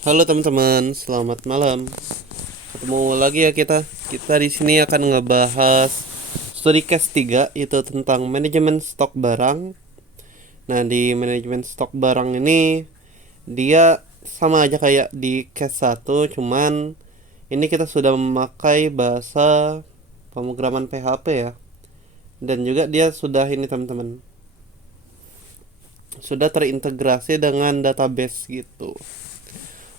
Halo teman-teman, selamat malam. Ketemu lagi ya kita. Kita di sini akan ngebahas studi case 3 itu tentang manajemen stok barang. Nah, di manajemen stok barang ini dia sama aja kayak di case 1, cuman ini kita sudah memakai bahasa pemrograman PHP ya. Dan juga dia sudah ini teman-teman, sudah terintegrasi dengan database gitu.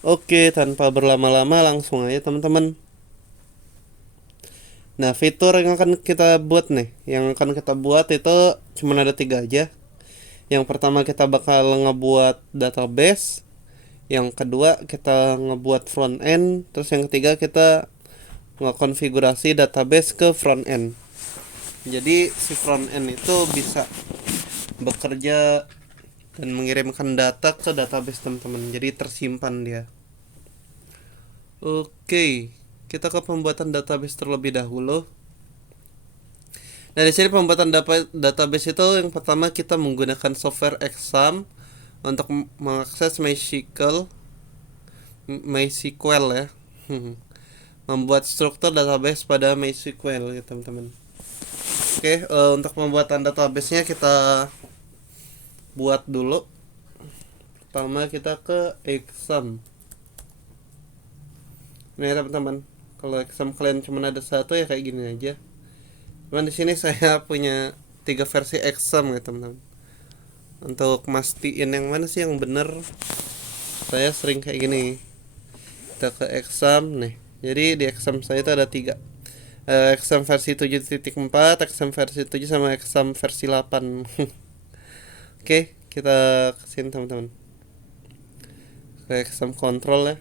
Oke, tanpa berlama-lama langsung aja teman-teman. Nah, fitur yang akan kita buat nih, yang akan kita buat itu cuma ada tiga aja. Yang pertama kita bakal ngebuat database, yang kedua kita ngebuat front end, terus yang ketiga kita ngekonfigurasi database ke front end. Jadi si front end itu bisa bekerja dan mengirimkan data ke database teman-teman. Jadi tersimpan dia. Oke, kita ke pembuatan database terlebih dahulu. Nah, di sini pembuatan database itu yang pertama kita menggunakan software Exam untuk mengakses MySQL ya. Membuat struktur database pada MySQL ya, teman-teman. Oke, untuk pembuatan database-nya kita buat dulu. Pertama kita ke Exam. Nih teman-teman, kalau Exam kalian cuma ada satu ya kayak gini aja. Cuman di sini saya punya 3 versi exam ya teman-teman. Untuk mastiin yang mana sih yang bener, saya sering kayak gini. Kita ke exam nih. Jadi di exam saya itu ada 3. Exam versi 7.4, exam versi 7 sama exam versi 8. Oke, kita kesini teman-teman. Ke exam control ya.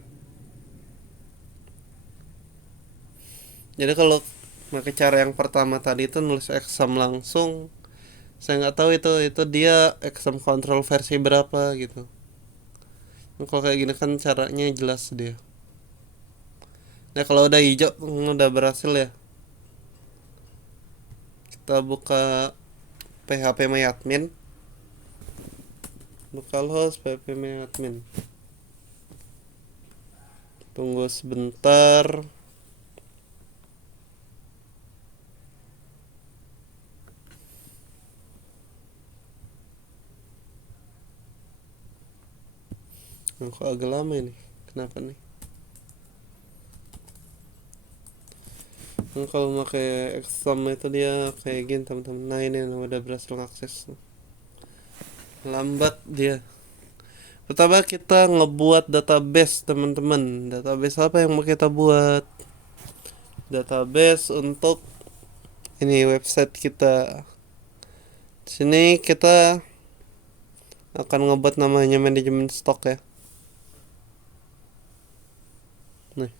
Jadi kalau pakai cara yang pertama tadi itu nulis exam langsung, saya nggak tahu itu dia exam control versi berapa gitu. Kalau kayak gini kan caranya jelas dia. Nah, kalau udah hijau udah berhasil ya. Kita buka php.myadmin, localhost php.myadmin. Tunggu sebentar. Kok agak lama ini, kenapa nih? Kalau pakai exam itu dia kayak gini teman-teman. Nah, ini udah berhasil akses. Lambat dia. Pertama kita ngebuat database teman-teman. Database apa yang mau kita buat? Database untuk ini website kita. Di sini kita akan ngebuat namanya manajemen stok ya. Nih,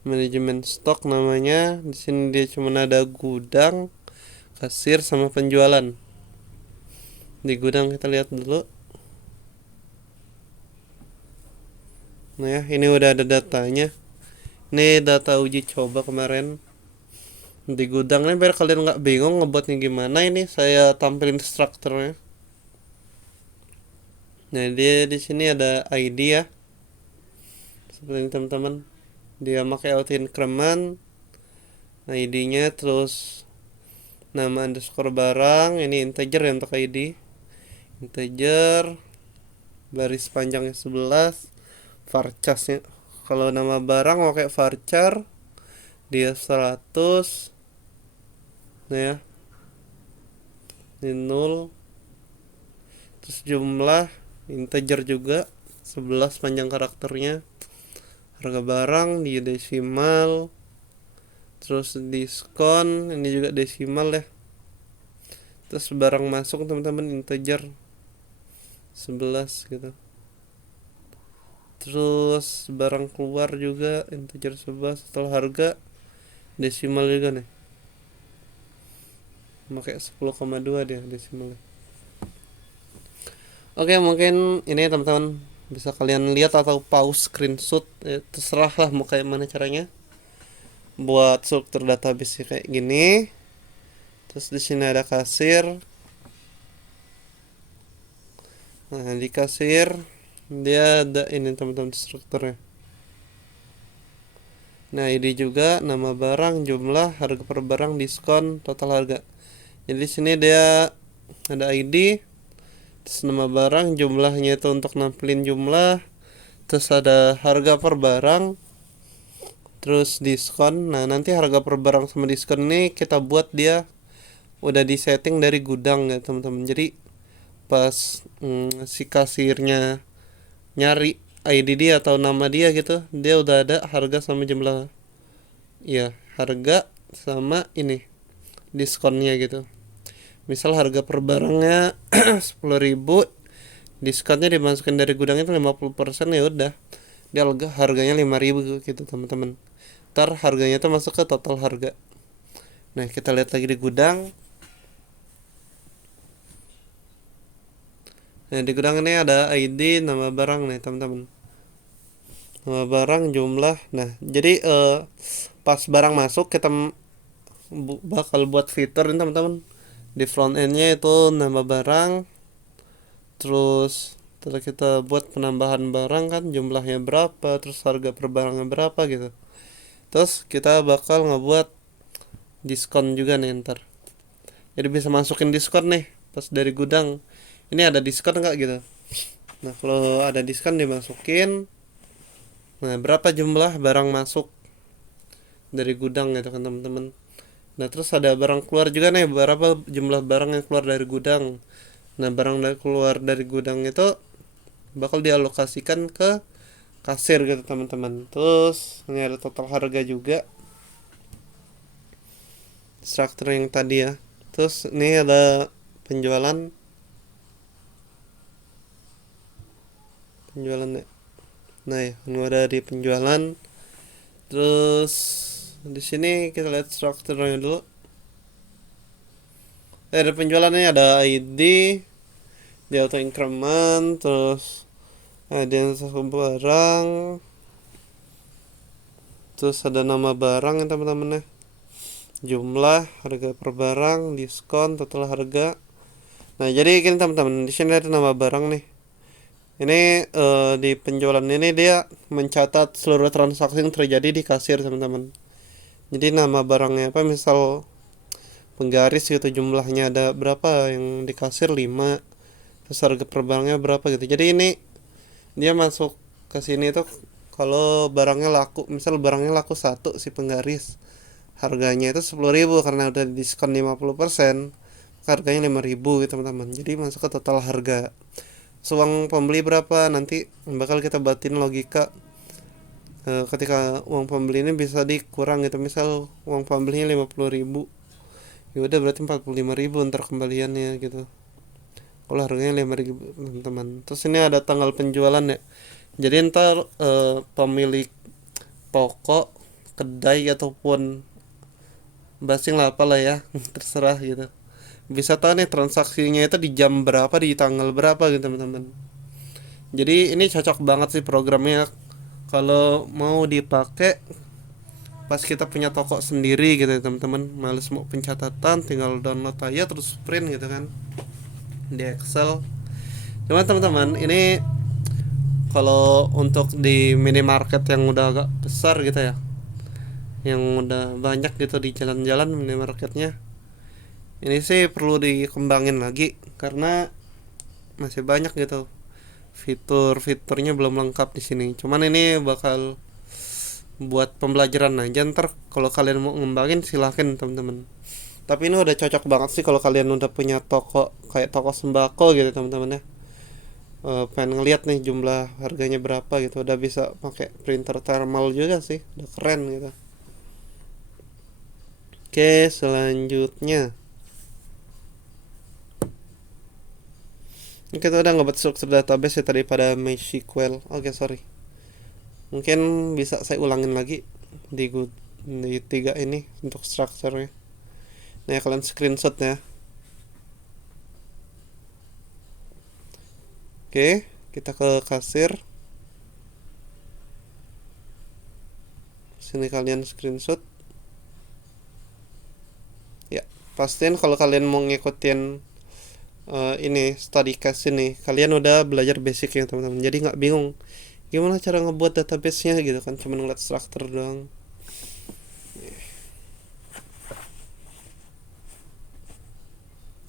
manajemen stok namanya. Di sini dia cuma ada gudang, kasir sama penjualan. Di gudang kita lihat dulu. Nah ya, ini udah ada datanya. Ini data uji coba kemarin. Di gudang ini biar kalian nggak bingung ngebuatnya gimana, ini saya tampilin strukturnya. Nah, dia di sini ada ID ya. Seperti ini teman-teman. Dia pakai auto increment ID-nya, terus nama underscore barang, ini integer ya untuk ID. Integer, baris panjangnya 11, varchasnya. Kalau nama barang pakai varchar, dia 100. Nah ya, ini 0. Terus jumlah integer juga 11 panjang karakternya. Harga barang di desimal, terus diskon ini juga desimal ya. Terus barang masuk teman-teman integer 11 gitu. Terus barang keluar juga integer 11. Setelah harga desimal juga nih, pakai 10,2 dia desimalnya. Oke, mungkin ini teman-teman bisa kalian lihat atau pause screenshot ya, terserah lah mau kayak mana caranya. Buat struktur database kayak gini. Terus di sini ada kasir. Nah, di kasir Dia ada ini teman-teman strukturnya. Nah, ID juga, nama barang, jumlah, harga per barang, diskon, total harga. Jadi di sini dia ada ID, terus nama barang, jumlahnya itu untuk nampilin jumlah, terus ada harga per barang, terus diskon. Nah, nanti harga per barang sama diskon ini kita buat dia udah disetting dari gudang ya teman-teman. Jadi pas si kasirnya nyari ID dia atau nama dia gitu, dia udah ada harga sama jumlah, ya harga sama ini diskonnya gitu. Misal harga per barangnya 10.000, diskonnya dimasukin dari gudang itu 50%, ya udah dia harganya 5.000 gitu teman-teman. Ntar harganya tuh masuk ke total harga. Nah, kita lihat lagi di gudang. Nah, di gudang ini ada ID, nama barang nih teman-teman. Nama barang, jumlah. Nah, jadi pas barang masuk kita bakal buat fitur ini teman-teman. Di front endnya itu nama barang, terus kita buat penambahan barang kan, jumlahnya berapa, terus harga per barangnya berapa gitu. Terus kita bakal ngebuat diskon juga nih ntar. Jadi bisa masukin diskon nih pas dari gudang. Ini ada diskon nggak gitu. Nah, kalau ada diskon dimasukin. Nah, berapa jumlah barang masuk dari gudang gitu kan teman-teman. Nah, terus ada barang keluar juga nih, berapa jumlah barang yang keluar dari gudang. Nah, barang keluar dari gudang itu bakal dialokasikan ke kasir gitu teman-teman. Terus ini ada total harga juga, struktur yang tadi ya. Terus ini ada penjualan ya. Nah, ya, ini ada di penjualan. Terus di sini kita lihat strukturnya dulu. Ada penjualannya, ada ID, di auto increment, terus ada satu barang, terus ada nama barang ya teman-teman ya, jumlah, harga per barang, diskon, total harga. Nah, jadi gini teman-teman, di sini ada nama barang nih. Ini di penjualan ini dia mencatat seluruh transaksi yang terjadi di kasir teman-teman. Jadi nama barangnya apa, misal penggaris gitu, jumlahnya ada berapa yang di kasir 5, terus harga per barangnya berapa gitu. Jadi ini dia masuk ke sini tuh kalau barangnya laku, misal barangnya laku 1 si penggaris, harganya itu 10.000 karena udah diskon 50%, harganya 5.000 gitu teman-teman. Jadi masuk ke total harga. Uang pembeli berapa nanti bakal kita batin logika. Ketika uang pembeli ini bisa dikurang gitu, misal uang pembelinya 50.000, ya udah berarti 45.000 ntar kembaliannya gitu kalau harganya 5.000 teman-teman. Terus ini ada tanggal penjualan ya, jadi ntar pemilik toko, kedai ataupun basing lah apalah ya terserah gitu, bisa tahu nih transaksinya itu di jam berapa, di tanggal berapa gitu teman-teman. Jadi ini cocok banget sih programnya kalau mau dipakai pas kita punya toko sendiri gitu ya teman-teman. Males mau pencatatan, tinggal download aja terus print gitu kan di Excel. Cuman teman-teman, ini kalau untuk di minimarket yang udah agak besar gitu ya, yang udah banyak gitu di jalan-jalan minimarketnya, ini sih perlu dikembangin lagi karena masih banyak gitu fitur-fiturnya belum lengkap di sini. Cuman ini bakal buat pembelajaran aja, ntar kalau kalian mau ngembangin silahkan teman-teman. Tapi ini udah cocok banget sih kalau kalian udah punya toko kayak toko sembako gitu teman-teman ya. Pengen ngeliat nih jumlah harganya berapa gitu, udah bisa pakai printer thermal juga sih, udah keren gitu. Oke, selanjutnya kita udah ngebuat struktur database ya tadi pada MySQL. Oke, sorry. Mungkin bisa saya ulangin lagi di 3 ini untuk strukturnya. Nah, kalian screenshot ya. Oke, kita ke kasir. Sini kalian screenshot. Ya, pastiin kalau kalian mau ngikutin ini study case ini kalian udah belajar basic ya teman-teman, jadi nggak bingung gimana cara ngebuat database-nya gitu kan, cuma ngeliat struktur doang.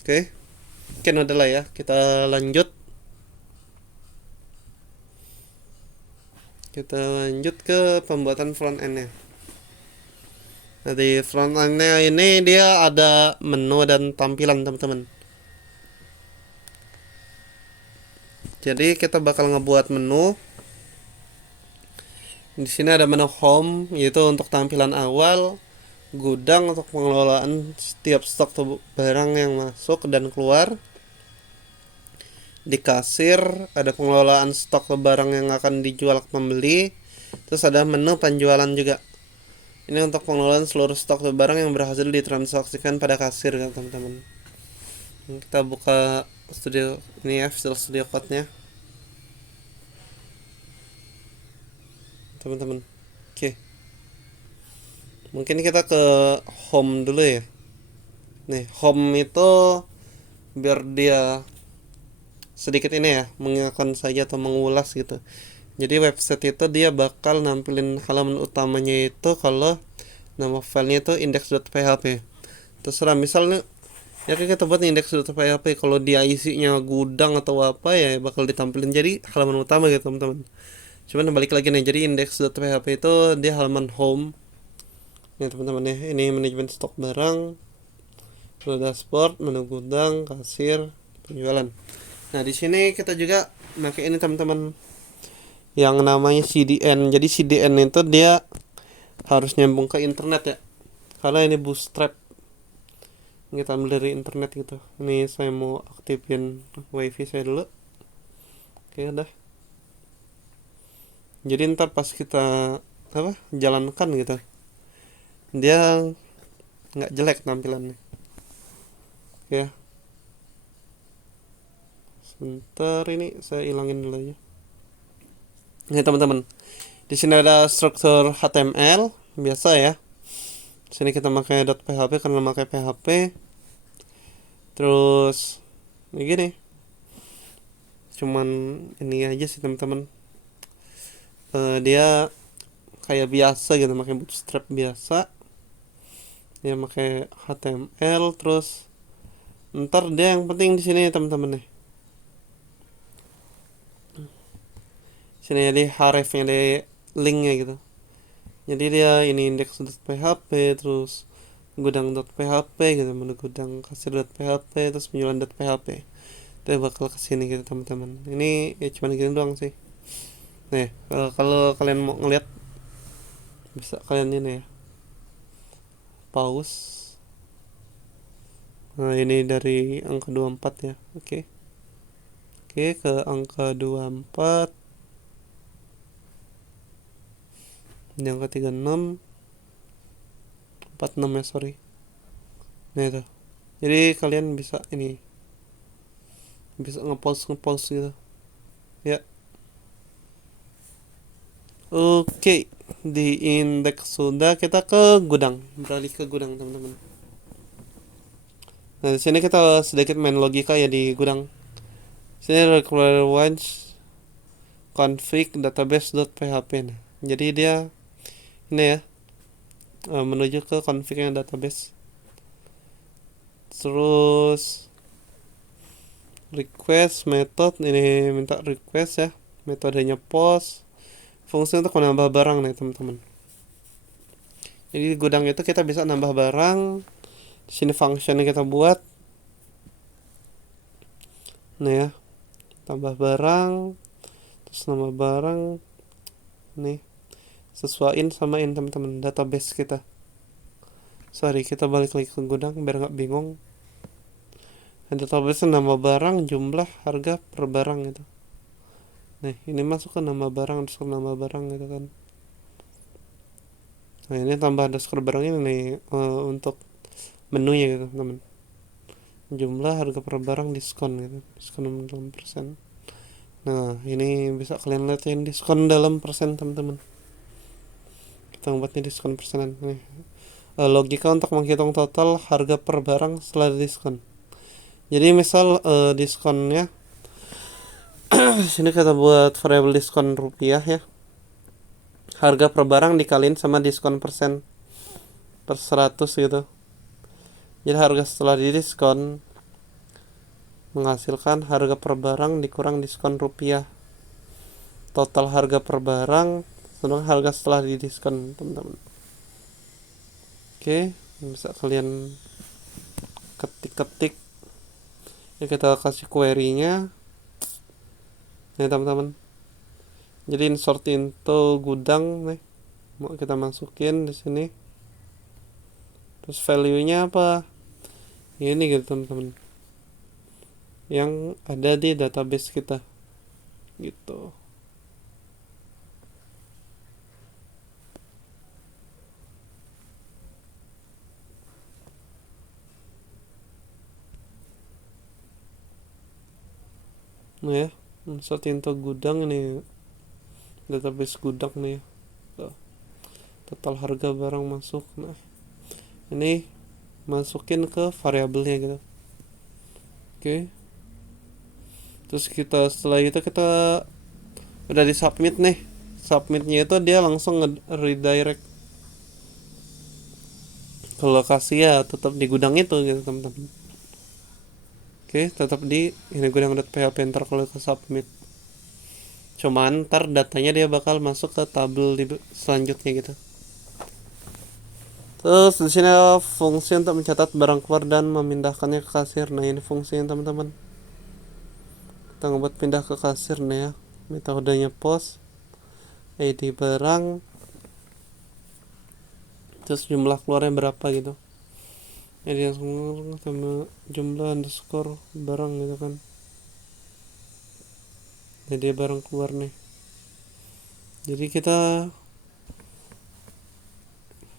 Oke, mungkin udah lah ya, kita lanjut. Kita lanjut ke pembuatan front end-nya. Nah, di front end-nya ini dia ada menu dan tampilan teman-teman. Jadi kita bakal ngebuat menu. Di sini ada menu home, yaitu untuk tampilan awal, gudang untuk pengelolaan setiap stok barang yang masuk dan keluar. Di kasir ada pengelolaan stok barang yang akan dijual ke pembeli. Terus ada menu penjualan juga. Ini untuk pengelolaan seluruh stok barang yang berhasil ditransaksikan pada kasir kan teman-teman. Kita buka studio ini ya, Visual Studio Code-nya teman-teman. Oke, mungkin kita ke home dulu ya. Nih, home itu biar dia sedikit ini ya, mengingatkan saja atau mengulas gitu. Jadi website itu dia bakal nampilin halaman utamanya itu kalau nama filenya itu index.php. Terserah, misalnya ya kayak kita buat index.php, kalau dia isinya gudang atau apa ya bakal ditampilin jadi halaman utama gitu teman-teman. Cuman balik lagi nih, jadi index.php itu dia halaman home ya teman-teman ya. Ini manajemen stok barang, menu dashboard, menu gudang, kasir, penjualan. Nah di sini kita juga pakai ini teman-teman, yang namanya CDN. Jadi CDN itu dia harus nyambung ke internet ya, karena ini bootstrap, kita ambil dari internet gitu. Ini saya mau aktifin wifi saya dulu. Oke udah, jadi ntar pas kita jalankan gitu dia nggak jelek tampilannya ya. Sebentar, ini saya ilangin dulu aja. Ini teman-teman, di sini ada struktur HTML biasa ya. Sini kita pakai .php karena pakai PHP. Terus ini gini, cuman ini aja sih teman-teman. Dia kayak biasa gitu, pakai bootstrap biasa ya, pakai HTML. Terus ntar dia yang penting di sini teman-teman nih, sini jadi hrefnya, ada linknya gitu. Jadi dia ini index.php, terus gudang.php gitu, menu gudang, kasir.php, terus penjualan.php. Kita bakal kesini gitu teman-teman. Ini ya cuman gini doang sih. Nih kalau kalian mau ngeliat bisa kalian ini ya, pause. Nah ini dari angka 24 ya. Oke, ke angka 24, ini angka 36, 46 ya, sorry. Nah itu, jadi kalian bisa ini, bisa nge-pause gitu ya. Oke, di indeks sudah, kita ke gudang, beralih ke gudang teman-teman. Nah di sini kita sedikit main logika ya di gudang. Sini require once config database.php. Nah, jadi dia ini ya, menuju ke config yang database. Terus request method, ini minta request ya, metodenya post, fungsi untuk menambah barang nih teman-teman. Jadi di gudang itu kita bisa nambah barang. Di sini function yang kita buat nih ya, tambah barang, terus nama barang nih, sesuaiin samain teman-teman database kita. Sorry, kita balik lagi ke gudang biar nggak bingung. Database nama barang, jumlah, harga per barang gitu. Nih ini masuk ke nama barang, underscore nama barang gitu kan. Nah ini tambah underscore barang ini nih, untuk menunya gitu teman. Jumlah, harga per barang, diskon gitu, diskon 6%. Nah ini bisa kalian lihat yang diskon dalam persen teman-teman. Kita buatnya diskon persenan nih. Logika untuk menghitung total harga per barang setelah diskon. Jadi misal diskonnya di sini kita buat variable diskon rupiah ya. Harga per barang dikaliin sama diskon persen per 100 gitu. Jadi harga setelah didiskon menghasilkan harga per barang dikurang diskon rupiah. Total harga per barang sedangkan harga setelah didiskon, teman-teman. Oke, bisa kalian ketik-ketik. Ya kita kasih query-nya. Nih teman-teman. Jadi insert into gudang nih. Mau kita masukin di sini. Terus value-nya apa? Ini gitu teman-teman. Yang ada di database kita. Gitu. Nah ya, insert into gudang ini. Database gudang nih. Tuh. Total harga barang masuk. Nah, ini masukin ke variabelnya gitu. Oke. Terus kita setelah itu kita udah di submit nih. Submitnya itu dia langsung redirect ke lokasi ya, tetap di gudang itu gitu teman-teman. Oke, tetap di ini gudang.php ntar kalau ke submit. Cuman ntar datanya dia bakal masuk ke tabel di selanjutnya gitu. Terus di sini ada fungsi untuk mencatat barang keluar dan memindahkannya ke kasir. Nah ini fungsinya teman-teman. Kita ngebuat pindah ke kasir nih ya. Metodenya post, ID barang, terus jumlah keluarnya berapa gitu. ID sama jumlah underscore barang gitu kan. Jadi barang keluar nih. Jadi kita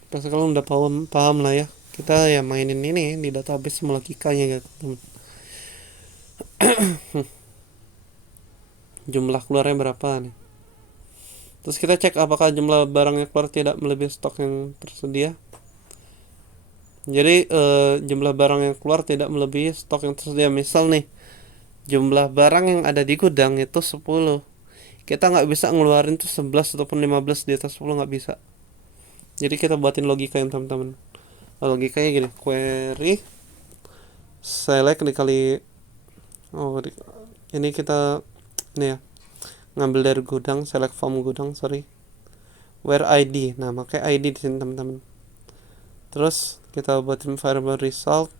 pas kalau udah paham lah ya. Kita ya mainin ini di database logikanya gitu teman. Jumlah keluarnya berapa nih. Terus kita cek apakah jumlah barang yang keluar tidak melebihi stok yang tersedia. Jadi jumlah barang yang keluar tidak melebihi stok yang tersedia. Misal nih, jumlah barang yang ada di gudang itu 10. Kita nggak bisa ngeluarin tuh 11 ataupun 15 di atas 10 nggak bisa. Jadi kita buatin logika yang teman-teman. Logikanya gini, query select dikali ini kita ini ya ngambil dari gudang, select from gudang, where ID. Nah, pakai ID di sini teman-teman. Terus kita buatin variable result.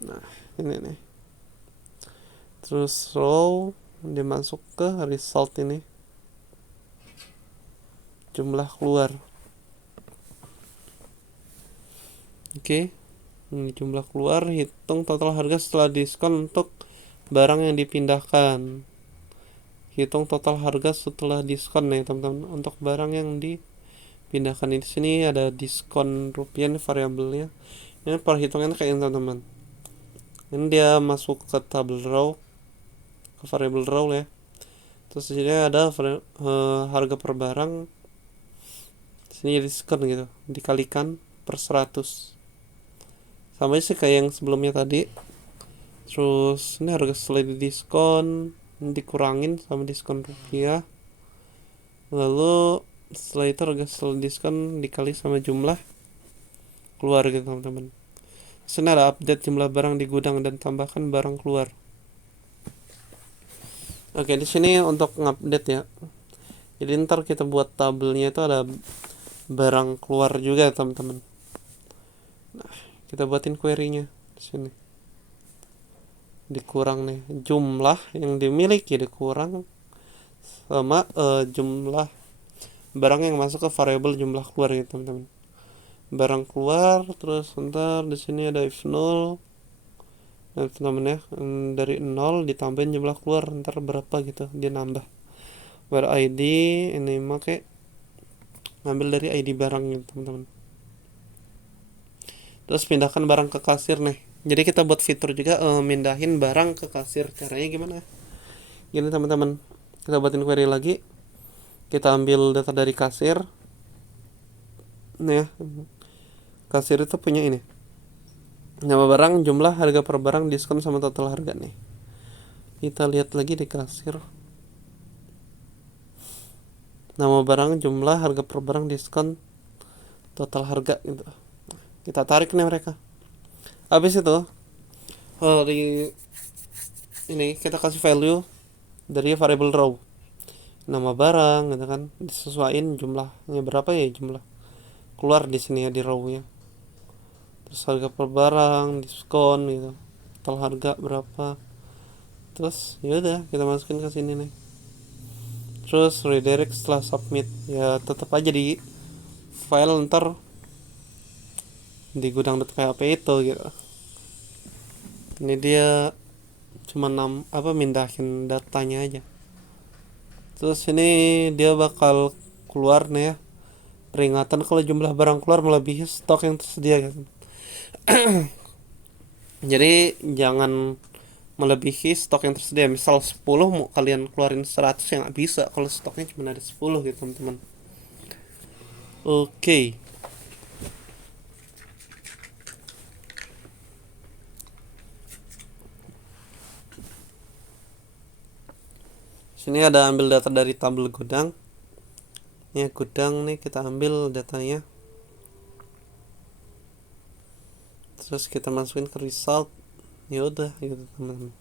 Nah, ini nih. Terus row dimasuk ke result ini. Jumlah keluar. Oke. Ini jumlah keluar, hitung total harga setelah diskon untuk barang yang dipindahkan. Hitung total harga setelah diskon nih teman-teman untuk barang yang dipindahkan. Di sini ada diskon rupiah nih variabelnya. Ini perhitungannya kayak ini teman-teman. Ini dia masuk ke tabel row, ke variable row ya. Terus di sini ada harga per barang. Di sini diskon gitu, dikalikan per 100. Sama sih kayak yang sebelumnya tadi. Terus ini harga setelah diskon dikurangin sama diskon rupiah. Lalu setelah itu harga setelah diskon dikali sama jumlah keluar gitu teman-teman. Sini ada update jumlah barang di gudang dan tambahkan barang keluar. Oke, di sini untuk ngupdate ya. Jadi ntar kita buat tabelnya itu ada barang keluar juga teman-teman. Nah, kita buatin query-nya di sini. Dikurang nih jumlah yang dimiliki dikurang sama jumlah barang yang masuk ke variable jumlah keluar gitu teman-teman. Barang keluar terus ntar di sini ada if null dan teman-teman ya dari 0 ditambahin jumlah keluar ntar berapa gitu dia nambah. Where ID ini make ngambil dari ID barang gitu teman-teman. Terus pindahkan barang ke kasir nih. Jadi kita buat fitur juga mindahin barang ke kasir. Caranya gimana? Gini teman-teman. Kita buatin query lagi. Kita ambil data dari kasir. Nih ya. Kasir itu punya ini. Nama barang, jumlah, harga per barang, diskon sama total harga nih. Kita lihat lagi di kasir. Nama barang, jumlah, harga per barang, diskon, total harga gitu. Kita tarik nih mereka. Habis itu di ini kita kasih value dari variable row. Nama barang gitu kan, disesuaikan jumlahnya berapa ya, jumlah keluar di sini ya di row-nya. Terus harga per barang, diskon gitu, total harga berapa. Terus ya udah kita masukin ke sini nih. Terus redirect setelah submit, ya tetap aja di file ntar di gudang.php itu gitu. Ini dia cuma mindahin datanya aja. Terus ini dia bakal keluar nih ya, peringatan kalau jumlah barang keluar melebihi stok yang tersedia gitu. Jadi jangan melebihi stok yang tersedia. Misal 10 mau kalian keluarin 100 ya nggak bisa kalau stoknya cuma ada 10 gitu teman-teman. Oke. Sini ada ambil data dari tabel gudang. Ini gudang nih, kita ambil datanya. Terus kita masukin ke result. Ya udah gitu teman-teman.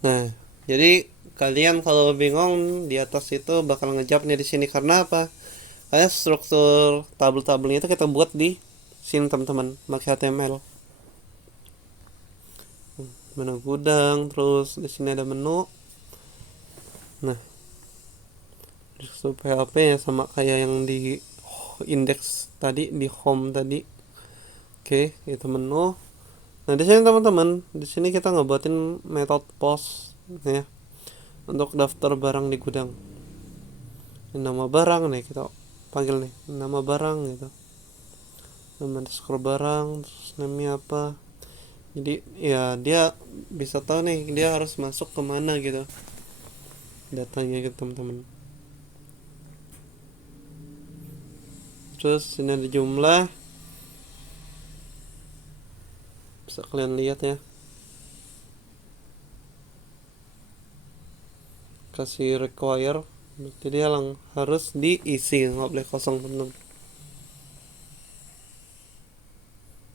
Nah, jadi kalian kalau bingung di atas itu bakal ngejawabnya di sini karena apa? Karena struktur tabel-tabelnya itu kita buat di sini teman-teman, pakai HTML. Menu gudang, terus di sini ada menu. Nah, supaya PHP ya sama kayak yang di index tadi, di home tadi. Oke, itu menu. Nah, di sini teman-teman, di sini kita ngebuatin metode post ya untuk daftar barang di gudang. Ini nama barang nih kita panggil nih, nama barang gitu. Nama underscore barang, terus namanya apa. Jadi ya dia bisa tahu nih dia harus masuk kemana gitu datanya gitu teman-teman. Terus ini ada jumlah, bisa kalian lihat ya, kasih require, jadi harus diisi, nggak boleh kosong teman-teman.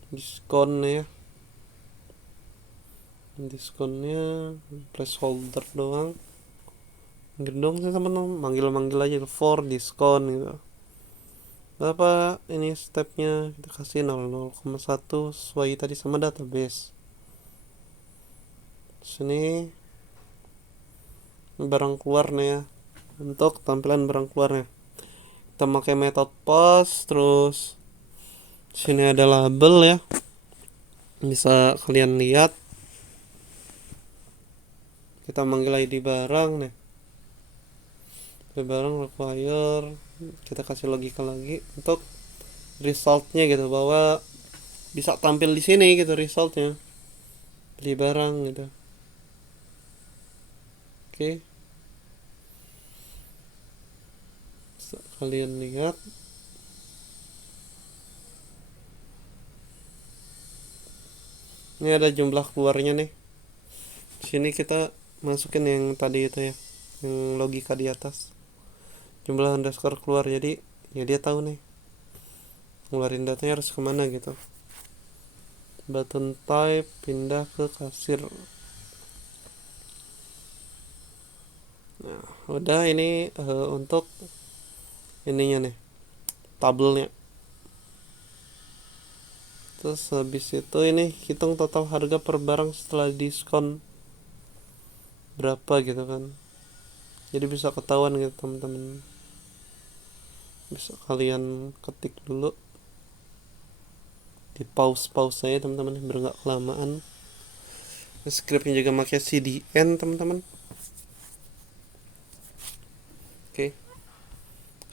Diskon ya, diskonnya placeholder doang, gendong sih teman-teman, manggil aja for diskon gitu. Berapa ini stepnya, kita kasih 0,1 sesuai tadi sama database. Sini barang keluar nih ya, untuk tampilan barang keluarnya kita pakai metode post. Terus sini ada label ya, bisa kalian lihat. Kita manggil ID barang nih, ID barang require, kita kasih logika lagi untuk resultnya gitu, bahwa bisa tampil di sini gitu resultnya, beli barang gitu. Oke, bisa kalian lihat. Ini ada jumlah keluarnya nih. Sini kita masukin yang tadi itu ya, yang logika di atas, jumlah underscore keluar. Jadi ya dia tahu nih ngeluarin datanya harus kemana gitu. Button type pindah ke kasir. Nah, udah ini untuk ininya nih, tabelnya. Terus habis itu ini hitung total harga per barang setelah diskon berapa gitu kan, jadi bisa ketahuan gitu teman-teman. Bisa kalian ketik dulu, di pause saya teman-teman biar nggak kelamaan. Scriptnya juga pakai CDN teman-teman. Oke,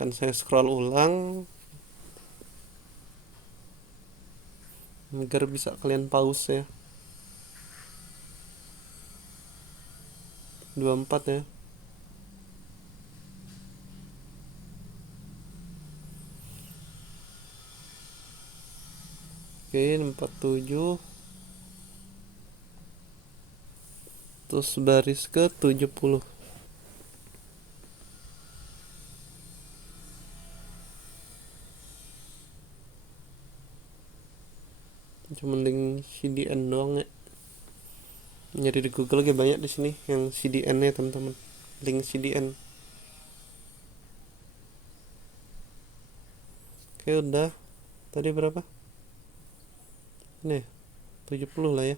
kan saya scroll ulang agar bisa kalian pause ya. 24 ya. Oke, 47. terus baris ke 70. Cuma link CDN doang ya, nyari di Google lagi banyak di sini yang CDN nya teman-teman, link CDN. Oke udah, tadi berapa ini, 70 lah ya,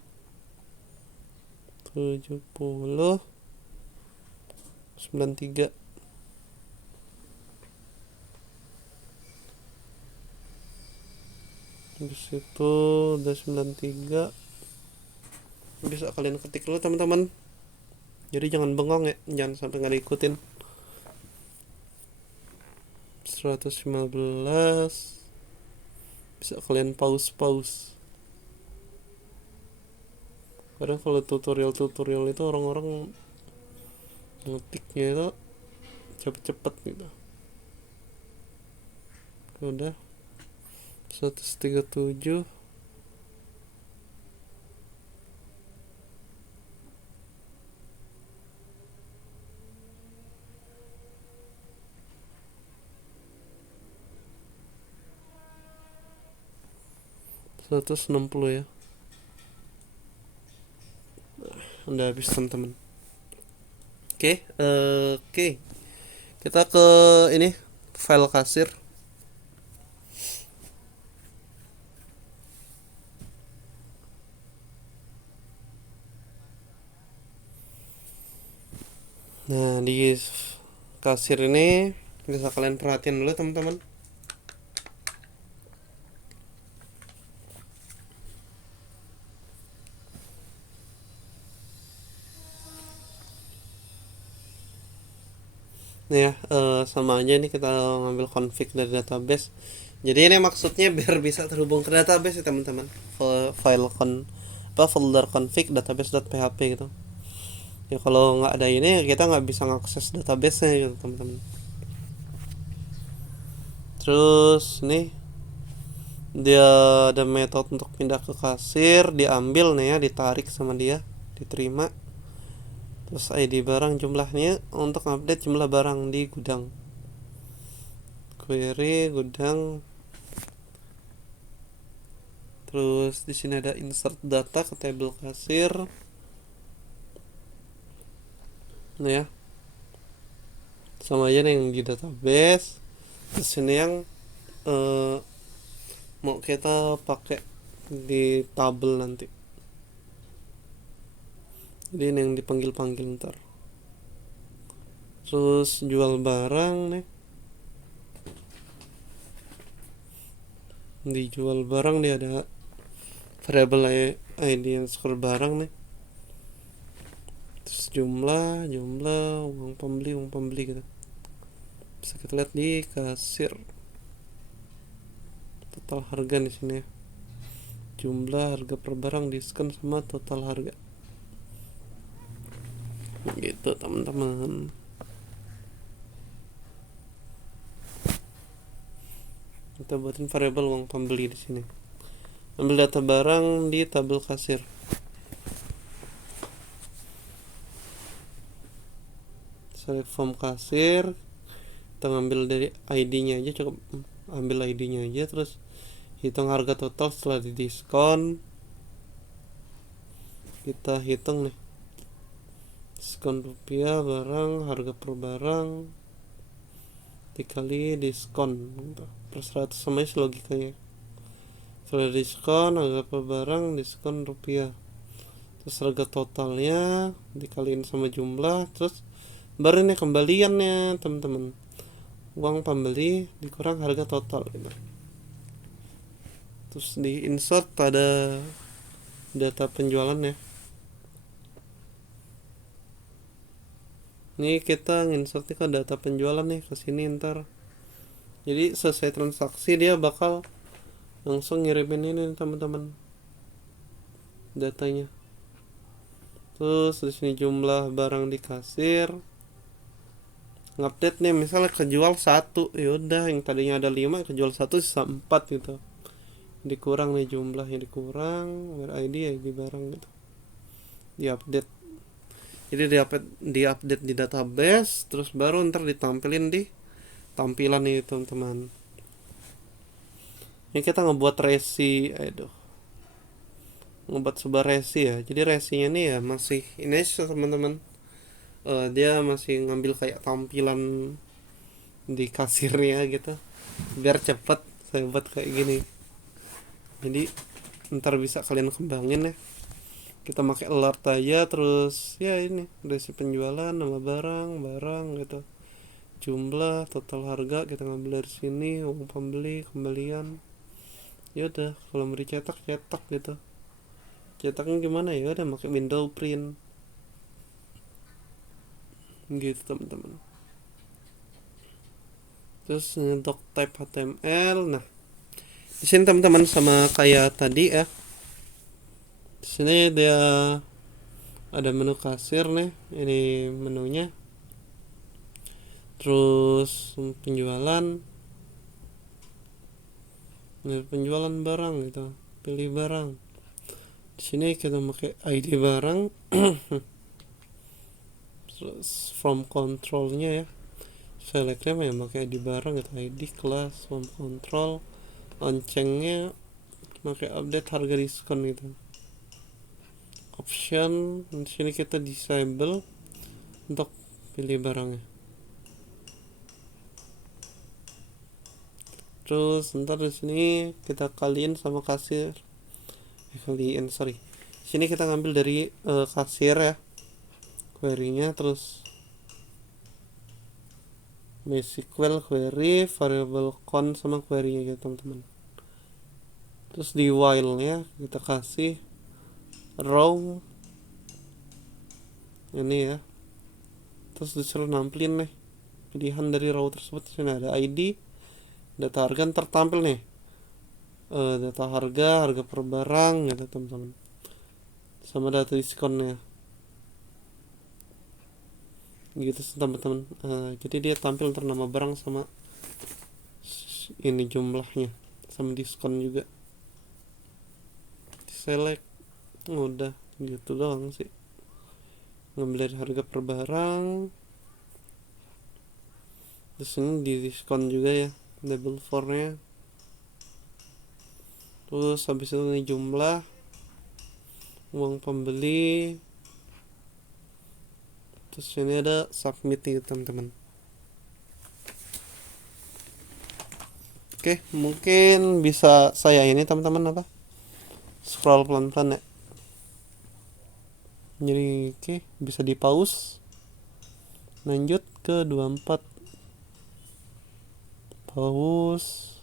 70 93. Habis itu udah 93, bisa kalian ketik dulu teman-teman, jadi jangan bengong ya, jangan sampai nggak diikutin. 115 bisa kalian pause. Kadang kalau tutorial itu orang-orang ngetiknya itu cepet-cepet gitu. Udah 137. $160 ya. Udah habis teman-teman. Oke. Kita ke ini, file kasir. Nah, di kasir ini bisa kalian perhatiin dulu teman-teman. Nih ya, sama aja nih kita ngambil config dari database. Jadi ini maksudnya biar bisa terhubung ke database ya teman-teman. Folder config database.php gitu. Ya kalau nggak ada ini kita nggak bisa ngakses database-nya gitu teman-teman. Terus nih dia ada metode untuk pindah ke kasir, diambil nih ya, ditarik sama dia, diterima. Terus ID barang jumlahnya untuk update jumlah barang di gudang. Query gudang. Terus di sini ada insert data ke table kasir. Nah ya. Sama aja yang di database. Terus ini yang mau kita pakai di tabel nanti. Jadi ini yang dipanggil-panggil ntar. Terus jual barang nih, dijual barang dia ada variable ID yang skor barang nih. Terus jumlah uang pembeli gitu. Bisa kita lihat di kasir. Total harga di sini ya. Jumlah harga per barang, diskon sama total harga. Gitu teman-teman. Kita buatin variabel uang pembeli di sini. Ambil data barang di tabel kasir. Select form kasir. Kita ngambil dari ID-nya aja, cukup ambil ID-nya aja, terus hitung harga total setelah didiskon. Kita hitung nih, diskon rupiah barang, harga per barang dikali diskon per 100, sama aja logikanya. Setelah diskon harga per barang, diskon rupiah, terus harga totalnya dikaliin sama jumlah, terus baru ini kembaliannya teman-teman, uang pembeli dikurang harga total gitu. Terus di insert ada data penjualannya. Ini kita nginsert ke data penjualan nih, ke sini ntar. Jadi selesai transaksi dia bakal langsung ngirimin ini teman-teman, datanya. Terus di sini jumlah barang di kasir. Ngupdate nih, misalnya kejual 1, yaudah yang tadinya ada 5 kejual 1 sisa 4 gitu. Dikurang nih jumlahnya, dikurang ID barang gitu. Di update. Jadi diupdate di database, terus baru ntar ditampilin di tampilan ini teman-teman. Ini kita ngebuat ngebuat sebuah resi ya. Jadi resinya ini ya masih ini aja teman-teman. Dia masih ngambil kayak tampilan di kasirnya gitu, biar cepet saya buat kayak gini. Jadi ntar bisa kalian kembangin ya. Kita pakai alert aja, terus ya ini resi penjualan, nama barang gitu, jumlah, total harga kita ngambil dari sini, uang pembeli, kembalian. Ya udah, kalau mau dicetak cetak gitu. Cetaknya gimana ya, udah pakai window print gitu teman-teman. Terus untuk type HTML, nah di sini teman-teman sama kayak tadi ya. Di sini dia ada menu kasir nih, ini menunya. Terus penjualan barang gitu, pilih barang. Di sini kita pakai ID barang. Terus from controlnya ya, selectnya ya pakai ID barang gitu, ID kelas from control. Loncengnya pakai update harga diskon gitu. Option di sini kita disable untuk pilih barangnya. Terus ntar di sini kita kaliin sama kasir. Sini kita ngambil dari kasir ya, query-nya. Terus MySQL query, variable count sama query-nya gitu teman-teman. Terus di while-nya kita kasih row ini ya. Terus disuruh nampilin nih pilihan dari row tersebut. Sini ada ID, data harga tertampil nih, data harga per barang gitu teman-teman, sama data diskonnya gitu teman-teman. Jadi dia tampil nama barang sama ini jumlahnya sama diskon juga. Select, udah gitu doang sih, ngambil dari harga per barang. Terus ini di diskon juga ya, label for-nya. Terus habis itu ini jumlah, uang pembeli. Terus ini ada submit nih teman-teman. Oke, mungkin bisa saya ini teman-teman scroll pelan-pelan ya. Jadi oke, bisa di pause. Lanjut ke 24. Pause.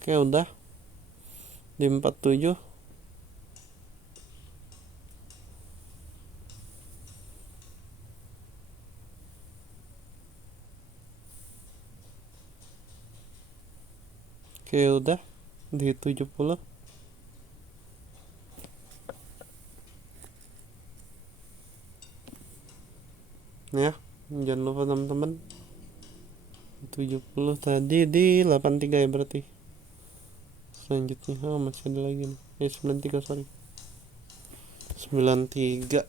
Oke, udah di 47. Oke, udah di 70. Ya, jangan lupa teman-teman, 70 tadi di 83 ya berarti. Selanjutnya masih ada lagi nih. 93 sorry, 93.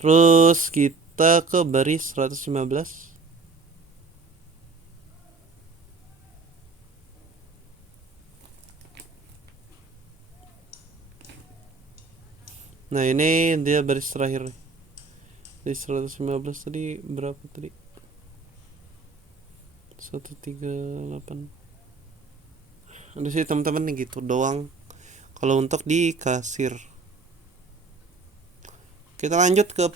Terus kita ke baris 115. Nah ini dia baris terakhir nih. Di 115 tadi berapa tadi? 138. Ada sih teman-teman nih gitu doang kalau untuk di kasir. Kita lanjut ke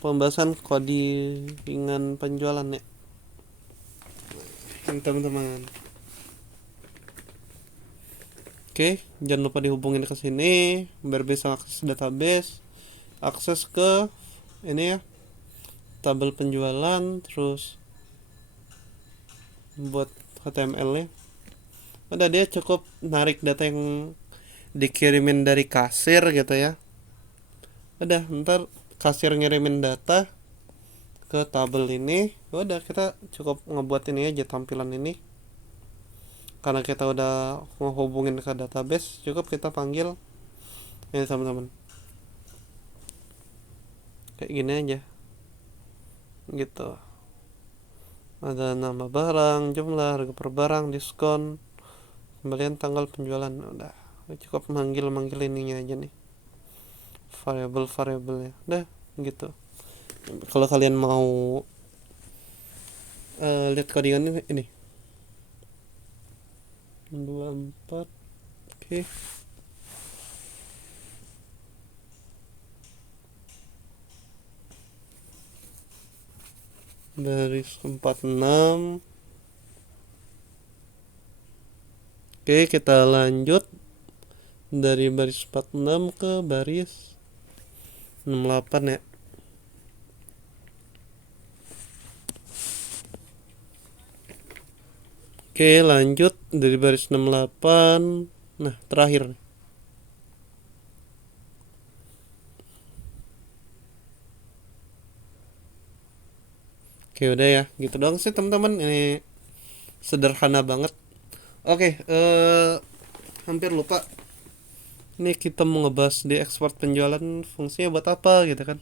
pembahasan codingan penjualan ya teman-teman. Oke, jangan lupa dihubungin ke sini biar bisa akses database, akses ke ini ya, tabel penjualan, terus buat HTML-nya. Udah, dia cukup narik data yang dikirimin dari kasir gitu ya. Udah, ntar kasir ngirimin data ke tabel ini, udah kita cukup ngebuat ini aja tampilan ini. Karena kita udah menghubungin ke database, cukup kita panggil ini teman-teman, kayak gini aja gitu. Ada nama barang, jumlah, harga per barang, diskon, kembalian, tanggal penjualan. Udah cukup manggil ininya aja nih, variabel ya, udah gitu. Kalau kalian mau lihat codingan ini 24, oke. Dari 46. Oke, kita lanjut dari baris 46 ke baris 68 ya. Oke, lanjut dari baris 68. Nah, terakhir nih. Oke, udah ya. Gitu doang sih teman-teman. Ini sederhana banget. Oke, hampir lupa. Ini kita mau ngebahas di ekspor penjualan, fungsinya buat apa gitu kan.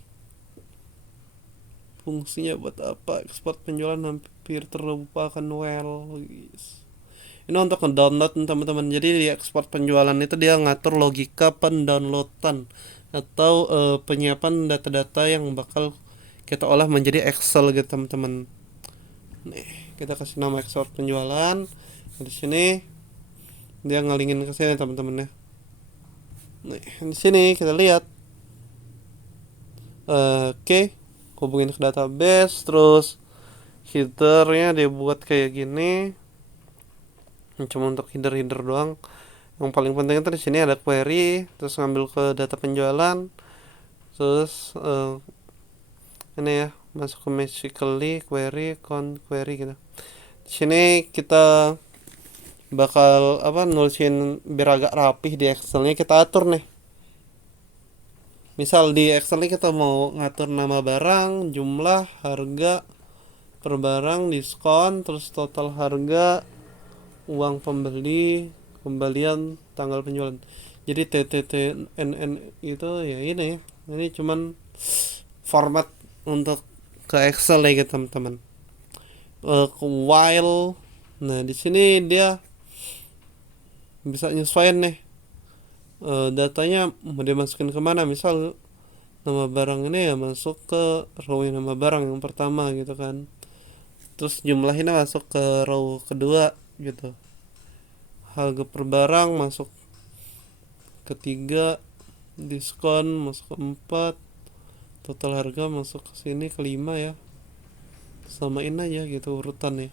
Fungsinya buat apa ekspor penjualan, hampir terlupakan. Ini untuk ngedownload teman-teman. Jadi di ekspor penjualan itu dia ngatur logika pendownloadan atau penyiapan data-data yang bakal kita olah menjadi Excel gitu teman-teman. Nih, kita kasih nama ekspor penjualan. Di sini dia ngalingin ke sini teman-teman ya. Nih, di sini kita lihat. Oke, hubungin ke database, terus headernya dibuat kayak gini. Cuma untuk header doang. Yang paling penting itu di sini ada query, terus ngambil ke data penjualan, terus ini ya, masuk ke magically query, query gitu. Di sini kita bakal nulisin biar agak rapih di Excelnya, kita atur nih. Misal di Excelnya kita mau ngatur nama barang, jumlah, harga per barang, diskon, terus total harga, uang pembeli, kembalian, tanggal penjualan. Jadi TTTNN itu ya ini ya. Ini cuman format untuk ke Excel ya gitu teman-teman. While, nah di sini dia bisa nyesuaiin nih datanya mau dimasukin kemana. Misal nama barang ini ya masuk ke row nama barang yang pertama gitu kan, terus jumlahnya masuk ke row kedua gitu, harga per barang masuk ketiga, diskon masuk ke 4, total harga masuk ke sini ke 5 ya. Samain aja gitu urutannya,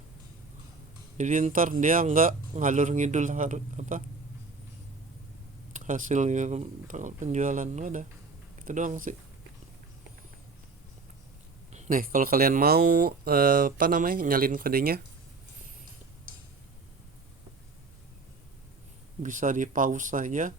jadi ntar dia nggak ngalur ngidul hasil tanggal penjualan. Udah itu doang sih. Nih kalau kalian mau nyalin kodenya, bisa di pause saja.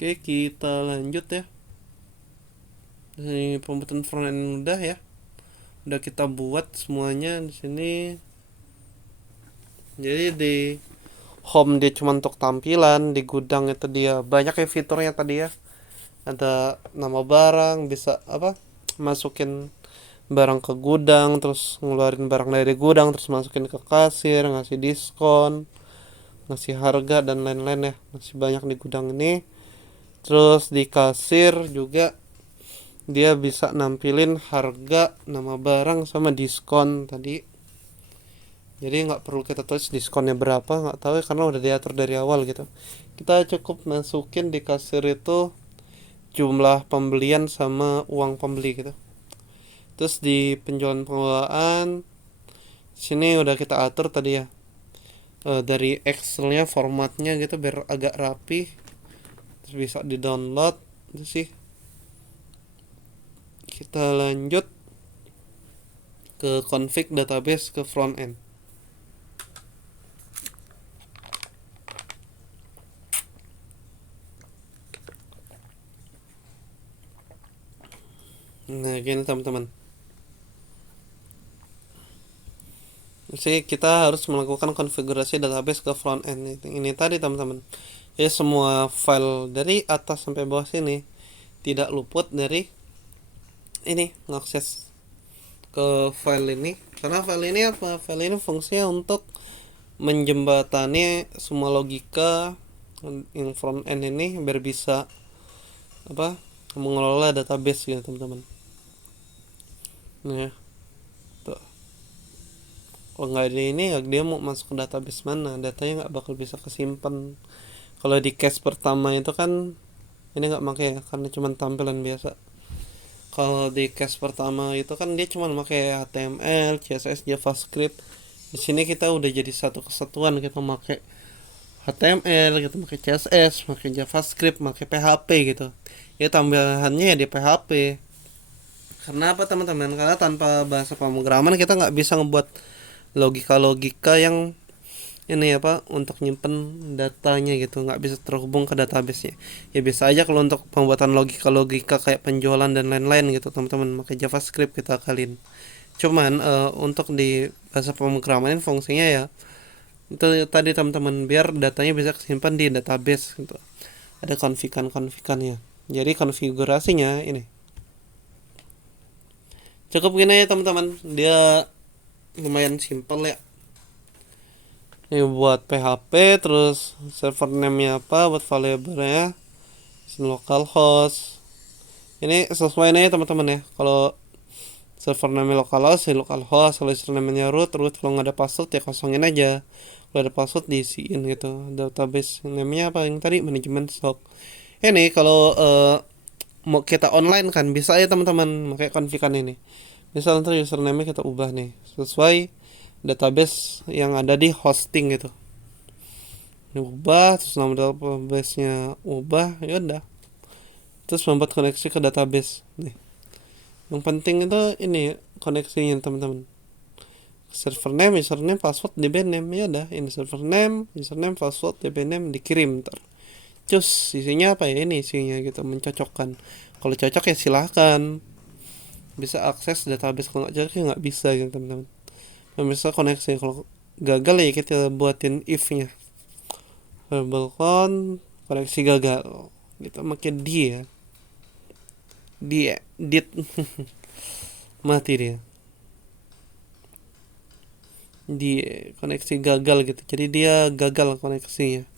Oke, kita lanjut ya. Ini pembuatan front end udah ya. Udah kita buat semuanya di sini. Jadi di home dia cuma untuk tampilan, di gudang itu dia banyak ya fiturnya tadi ya. Ada nama barang, bisa masukin barang ke gudang, terus ngeluarin barang dari gudang, terus masukin ke kasir, ngasih diskon, ngasih harga dan lain-lain ya. Masih banyak di gudang ini. Terus di kasir juga dia bisa nampilin harga, nama barang sama diskon tadi. Jadi nggak perlu kita tulis diskonnya berapa, nggak tahu ya, karena udah diatur dari awal gitu. Kita cukup masukin di kasir itu jumlah pembelian sama uang pembeli gitu. Terus di penjualan pengelolaan sini udah kita atur tadi ya, dari Excelnya formatnya gitu biar agak rapi, terus bisa di download. Itu sih. Kita lanjut ke config database ke front end. Nah gini teman-teman, jadi kita harus melakukan konfigurasi database ke front end. Ini tadi teman-teman, ya semua file dari atas sampai bawah sini tidak luput dari ini ngakses ke file ini, karena file ini apa, file ini fungsinya untuk menjembatani semua logika yang front end ini biar bisa apa, mengelola database gitu teman-teman. Nah tuh, kalau nggak ada ini dia mau masuk ke database mana, datanya nggak bakal bisa kesimpan. Kalau di case pertama itu kan ini nggak pakai ya, karena cuma tampilan biasa. Kalau di case pertama itu kan dia cuma pakai HTML, CSS, JavaScript. Di sini kita udah jadi satu kesatuan, kita pakai HTML, kita pakai CSS, pakai JavaScript, pakai PHP gitu. Ya tambahannya ya di PHP. Karena apa teman-teman? Karena tanpa bahasa pemrograman kita nggak bisa ngebuat logika-logika yang ini apa, untuk nyimpen datanya gitu, nggak bisa terhubung ke database nya. Ya bisa aja kalau untuk pembuatan logika-logika kayak penjualan dan lain-lain gitu teman-teman pakai JavaScript kita akalin. Cuman untuk di bahasa pemrograman fungsinya ya itu tadi teman-teman, biar datanya bisa kesimpan di database gitu. Ada konfigan-konfigannya. Jadi konfigurasinya ini cukup gini ya teman-teman, dia lumayan simple ya. Ini buat PHP, terus server name-nya apa, buat variable-nya localhost. Ini sesuai nih teman-teman ya. Kalau server name localhost ya localhost, kalau username-nya root, kalau nggak ada password ya kosongin aja. Kalau ada password diisiin gitu. Database name-nya apa yang tadi, manajemen stock. Ini kalau mau kita online kan bisa ya teman-teman pakai konfigan ini. Misal nanti username-nya kita ubah nih sesuai database yang ada di hosting gitu. Ini ubah, terus nama database-nya ubah, ya udah. Terus membuat koneksi ke database nih. Yang penting itu ini koneksinya teman-teman. Server name, username, password, db name, ya udah. Ini server name, username, password, db name dikirim ntar. Terus isinya apa ya, ini isinya gitu, mencocokkan. Kalau cocok ya silahkan bisa akses database, kalau nggak cocok ya nggak bisa gitu teman-teman. Bisa koneksi, kalau gagal ya kita buatin if-nya, variable koneksi gagal gitu, makin dia dit mati dia di koneksi gagal gitu, jadi dia gagal koneksinya.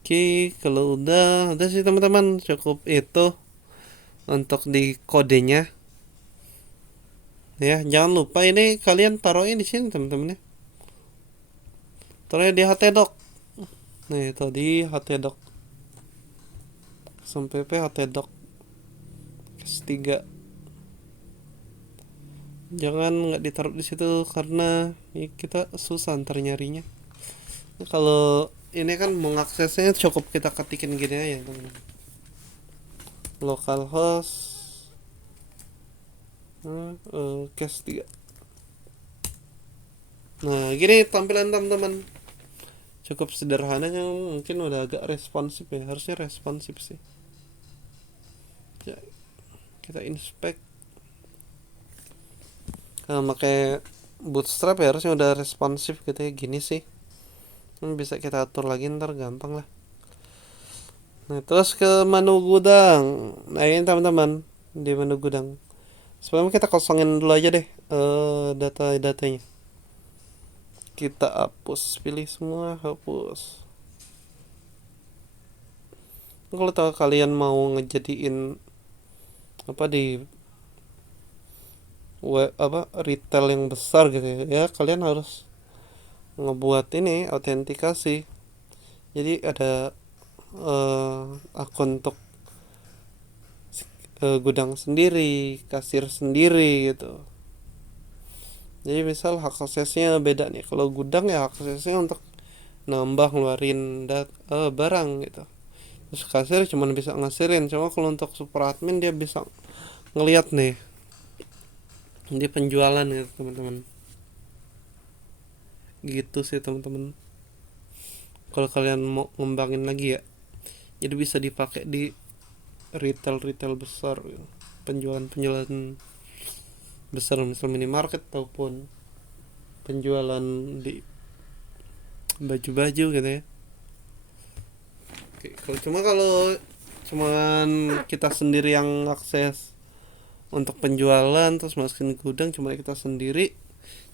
Oke, kalau udah sih teman-teman, cukup itu untuk di kodenya ya. Jangan lupa ini kalian taruhnya di sini teman-teman ya, taruhnya di htdoc. Nah itu di htdoc sampai htdoc S3, jangan nggak ditaruh di situ karena ya kita susah ntar nyarinya. Nah, kalau ini kan mau ngaksesnya cukup kita ketikin gini aja teman-teman, localhost case 3. Nah gini tampilan teman-teman, cukup sederhana, yang mungkin udah agak responsif ya, harusnya responsif sih ya. Kita inspect, kalau pakai bootstrap ya harusnya udah responsif gitu ya, gini sih. Ini bisa kita atur lagi ntar, gampang lah. Nah terus ke menu gudang. Nah ini teman-teman, di menu gudang sebelum kita kosongin dulu aja deh data-datanya. Kita hapus, pilih semua, hapus. Kalau tahu kalian mau ngejadiin apa di web apa retail yang besar gitu ya, kalian harus ngebuat ini autentikasi. Jadi ada akun untuk gudang sendiri, kasir sendiri gitu. Jadi misal hak aksesnya beda nih. Kalau gudang ya hak aksesnya untuk nambah ngeluarin barang gitu. Terus kasir cuma bisa ngasirin. Cuma kalau untuk super admin dia bisa ngeliat nih di penjualan gitu teman-teman. Gitu sih teman-teman. Kalau kalian mau ngembangin lagi ya, jadi bisa dipakai di retail besar gitu. Penjualan besar misal minimarket ataupun penjualan di baju-baju gitu ya. Oke, kalau cuman kita sendiri yang akses untuk penjualan terus masukin gudang cuma kita sendiri,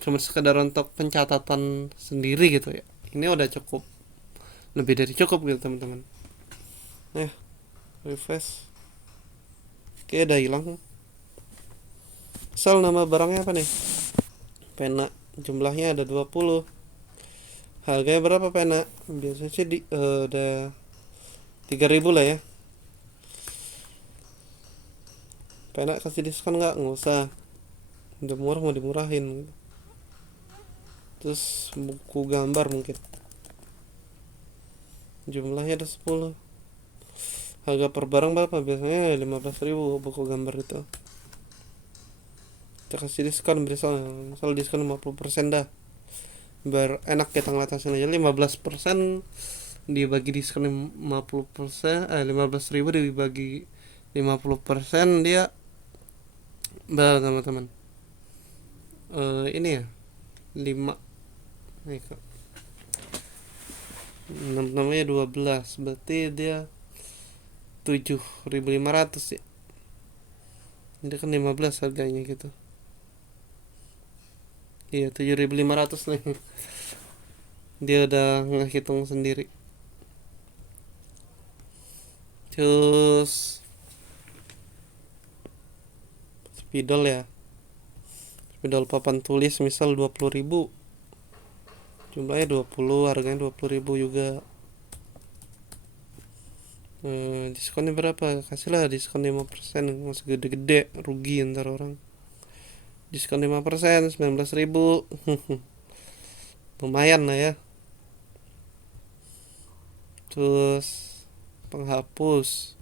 cuma sekedar untuk pencatatan sendiri gitu ya, ini udah cukup, lebih dari cukup gitu teman-teman. Refresh. Oke, udah hilang. Asal nama barangnya apa nih? Pena. Jumlahnya ada 20. Harganya berapa pena? Biasanya sih udah 3.000 lah ya. Pena kasih diskon nggak? Nggak usah. Udah murah mau dimurahin. Terus buku gambar mungkin. Jumlahnya ada 10. Harga per barang berapa? Biasanya 15.000 buku gambar itu. Kita kasih diskon misal diskon 50% dah. Biar enak kita ngatasin aja. 15% dibagi diskon 50%, 15.000 dibagi 50% dia berapa teman-teman? Ini ya 5 nih, namanya 12, berarti dia 7.500 ya. Ini kan 15 harganya gitu. Iya 7.500 nih. Dia udah ngehitung sendiri. Terus spidol ya. Spidol papan tulis misal 20.000. Jumlahnya 20, harganya 20.000 juga. Diskonnya berapa? Kasihlah diskon 5%, masih gede-gede, rugi ntar orang. Diskon 5%, 19.000. Lumayan lah ya. Terus penghapus,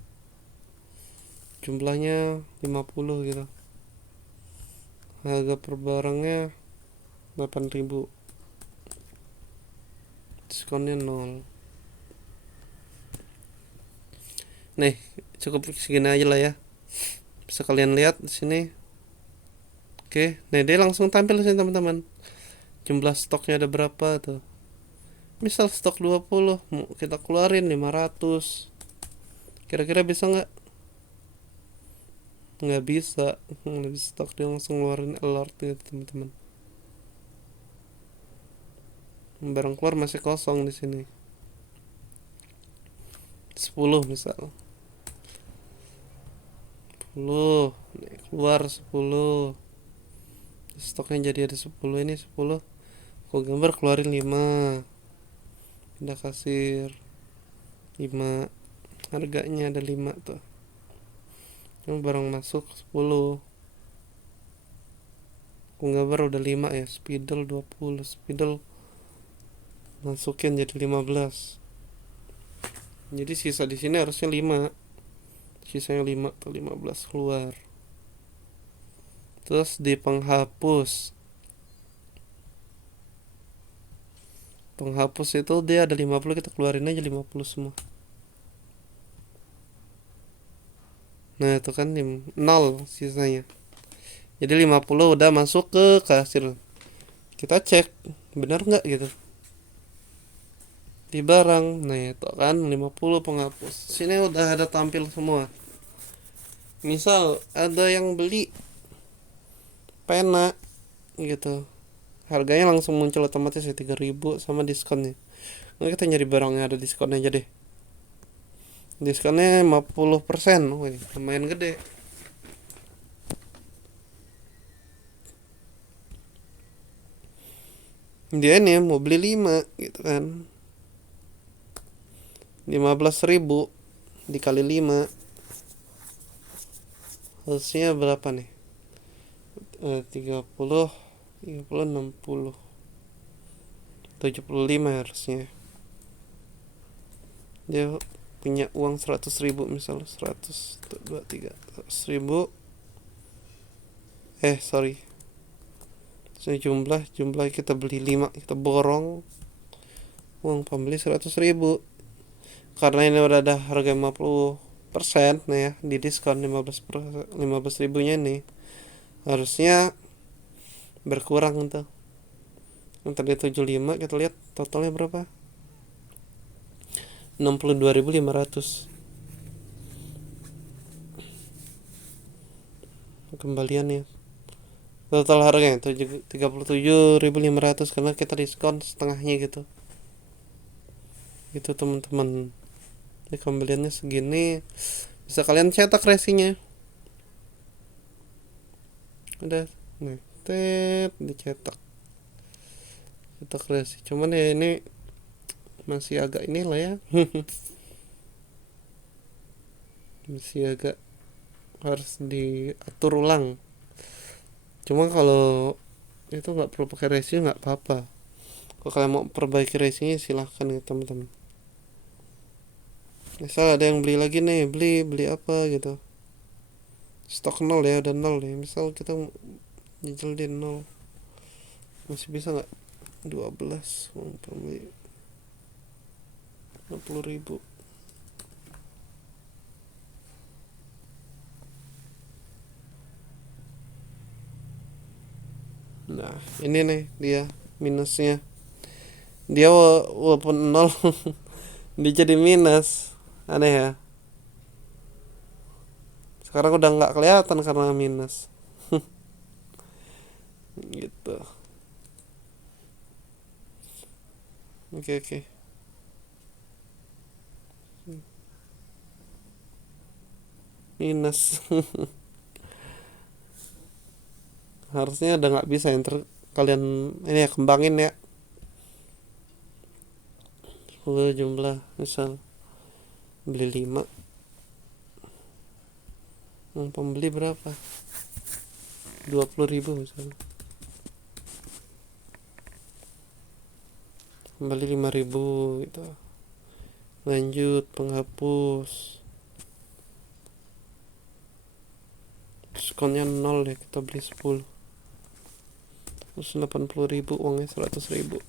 jumlahnya 50 gitu. Harga per barangnya 8.000. Diskonnya 0. Nih, cukup segini aja lah ya. Bisa kalian lihat di sini. Oke, nah dia langsung tampil sini teman-teman. Jumlah stoknya ada berapa tuh. Misal stok 20, kita keluarin 500. Kira-kira bisa nggak? Nggak bisa. Lebih stok dia langsung ngeluarin alert gitu teman-teman. Barang keluar masih kosong di sini. 10 misal. 10 keluar 10, stoknya jadi ada 10, ini 10 kok gambar keluarin 5, pindah kasir 5, harganya ada 5 tuh, yang barang masuk 10, kok gambar udah 5 ya, spidol 20, spidol masukin jadi 15, jadi sisa di sini harusnya 5, sisanya 5 atau 15 keluar. Terus di penghapus itu dia ada 50, kita keluarin aja 50 semua. Nah itu kan 0 sisanya, jadi 50 udah masuk ke kasir. Kita cek benar nggak gitu di barang. Nah itu kan 50 penghapus, sini udah ada tampil semua. Misal ada yang beli pena gitu, harganya langsung muncul otomatis ya 3.000 sama diskonnya. Nah kita nyari barang yang ada diskon aja deh. Diskonnya 50%. Wih, lumayan gede. Dia nih mau beli 5 gitu kan, 15.000 dikali 5 harusnya berapa nih? 30, 30, 60, 75 harusnya. Dia punya uang 100.000 misalnya, 100, 2, 3, 100.000. Sorry, jumlah kita beli 5, kita borong uang pembeli 100.000. Karena ini udah ada harga 50%, nah ya, di diskon 15 ribunya nih, harusnya berkurang tuh. Yang tadi 75, kita lihat totalnya berapa, 62.500 kembaliannya. Total harganya 37.500 karena kita diskon setengahnya gitu. Itu teman-teman, ini kembaliannya segini, bisa kalian cetak resinya. Udah nih, dicetak resi. Cuman ya ini masih agak inilah ya masih agak harus diatur ulang. Cuma kalau itu nggak perlu pakai resi nggak apa-apa. Kalau kalian mau perbaiki resinya silahkan ya teman-teman. Misal ada yang beli lagi nih, beli apa gitu, stok 0 ya, udah 0 ya, misal kita nyicil di 0, masih bisa nggak 12 beli 60.000. Nah ini nih dia minusnya, dia walaupun 0 dia jadi minus, aneh ya. Sekarang udah nggak kelihatan karena minus gitu. Oke. Minus harusnya udah nggak bisa yang kalian ini ya, kembangin ya. Jumlah misal beli 5, yang pembeli berapa, 20.000 misalnya, kembali 5.000 gitu. Lanjut penghapus, diskonnya 0 ya, kita beli 10, terus 80.000, uangnya 100.000.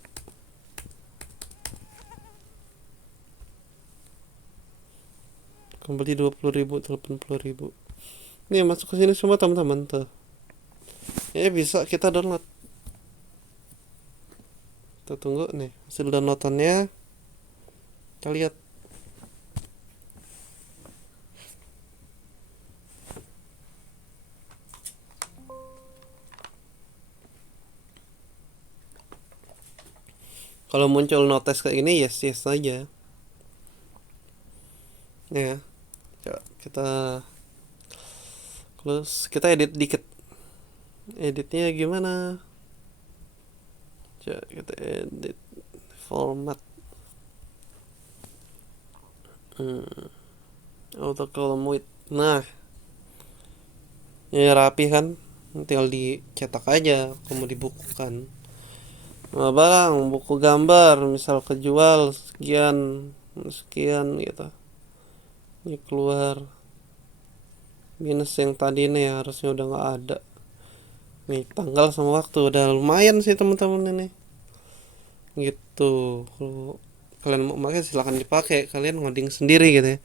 Kembali 20.000, 80.000. Ini masuk ke sini semua teman-teman tuh. Ya bisa kita download. Kita tunggu nih hasil downloadannya. Kita lihat. Kalau muncul notes kayak gini, yes saja. Ya. Coba kita edit dikit. Editnya gimana? Coba kita edit format. Auto column width. Nah, ya rapi kan? Tinggal dicetak aja kalau mau dibukukan. Nah, barang buku gambar misal kejual sekian gitu, ini keluar minus yang tadi nih, harusnya udah nggak ada nih, tanggal sama waktu udah lumayan sih teman-teman ini gitu. Kalau kalian mau pakai silahkan dipakai, kalian ngoding sendiri gitu ya.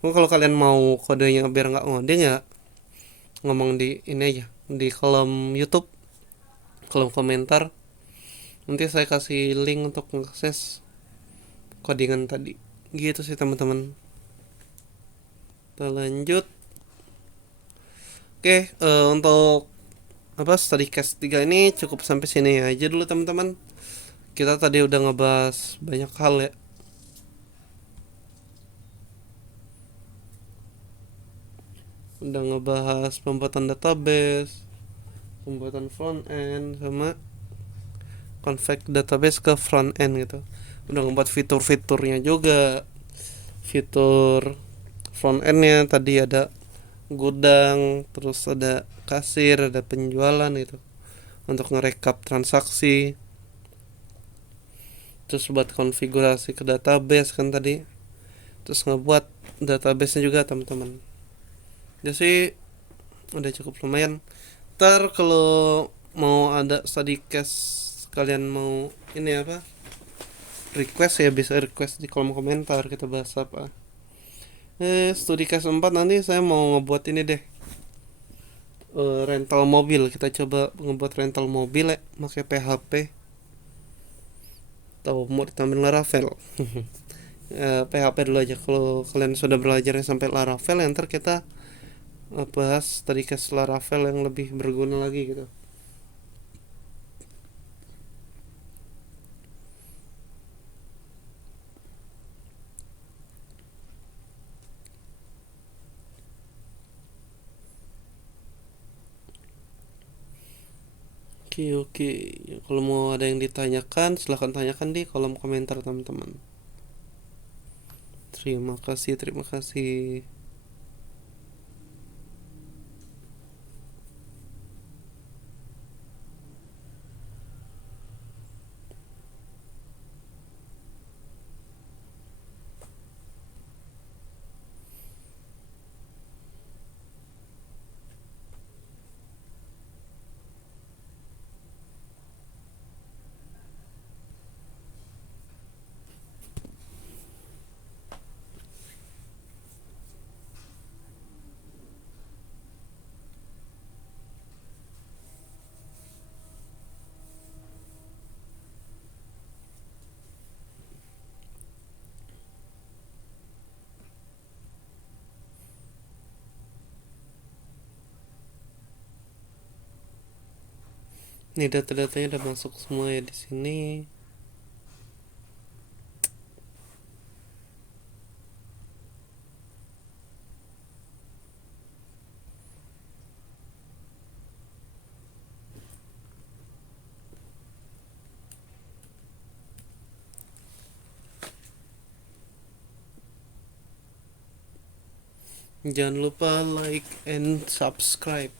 Kalau kalian mau kodenya biar nggak ngoding ya, ngomong di ini aja, di kolom YouTube, kolom komentar, nanti saya kasih link untuk mengakses codingan tadi gitu sih teman-teman. Kita lanjut. Oke, untuk study case 3 ini cukup sampai sini aja dulu teman-teman. Kita tadi udah ngebahas banyak hal ya. Udah ngebahas pembuatan database, pembuatan front end, sama config database ke front end gitu. Udah ngebuat fitur-fiturnya juga. Fitur front endnya tadi ada gudang, terus ada kasir, ada penjualan gitu untuk ngerekap transaksi, terus buat konfigurasi ke database kan tadi, terus ngebuat database nya juga teman-teman. Jadi sih udah cukup lumayan. Ntar kalau mau ada study case, kalian mau ini apa, request ya bisa request di kolom komentar, kita bahas apa. Studi case 4 nanti saya mau ngebuat ini deh, rental mobil. Kita coba ngebuat rental mobil ya pakai PHP, atau mau ditambahin Laravel. PHP dulu aja. Kalau kalian sudah belajarnya sampai Laravel, ya ntar kita bahas tadi case Laravel yang lebih berguna lagi gitu. Oke oke, kalau mau ada yang ditanyakan silahkan tanyakan di kolom komentar teman-teman. Terima kasih, terima kasih. Ini data-datanya udah masuk semua ya di sini. Jangan lupa like and subscribe.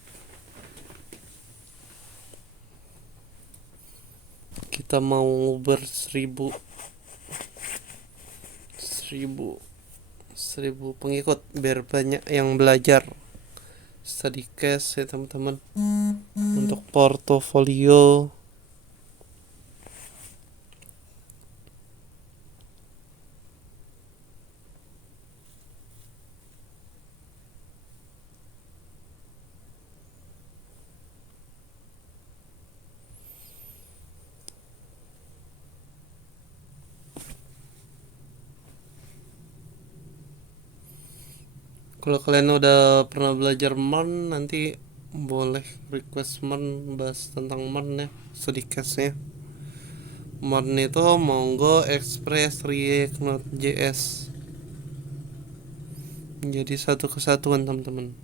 Kita mau berseribu seribu seribu pengikut biar banyak yang belajar study case ya teman-teman, untuk portofolio. Kalau kalian udah pernah belajar MERN, nanti boleh request MERN, bahas tentang MERN ya, studi case-nya. MERN itu Mongo, Express, React, Node.js. Jadi satu kesatuan teman-teman.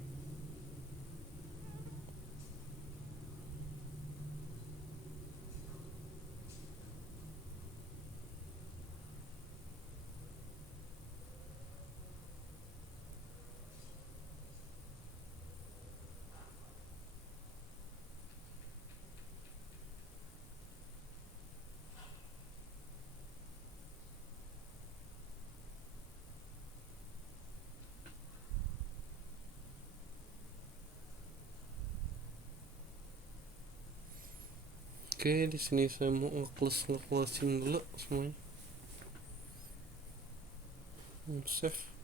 Oke, di sini saya mau nge-closing dulu semuanya. Save.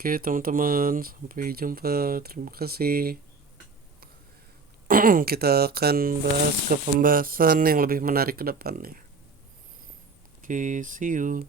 Oke teman-teman, sampai jumpa. Terima kasih. Kita akan bahas ke pembahasan yang lebih menarik ke depannya. Oke, see you.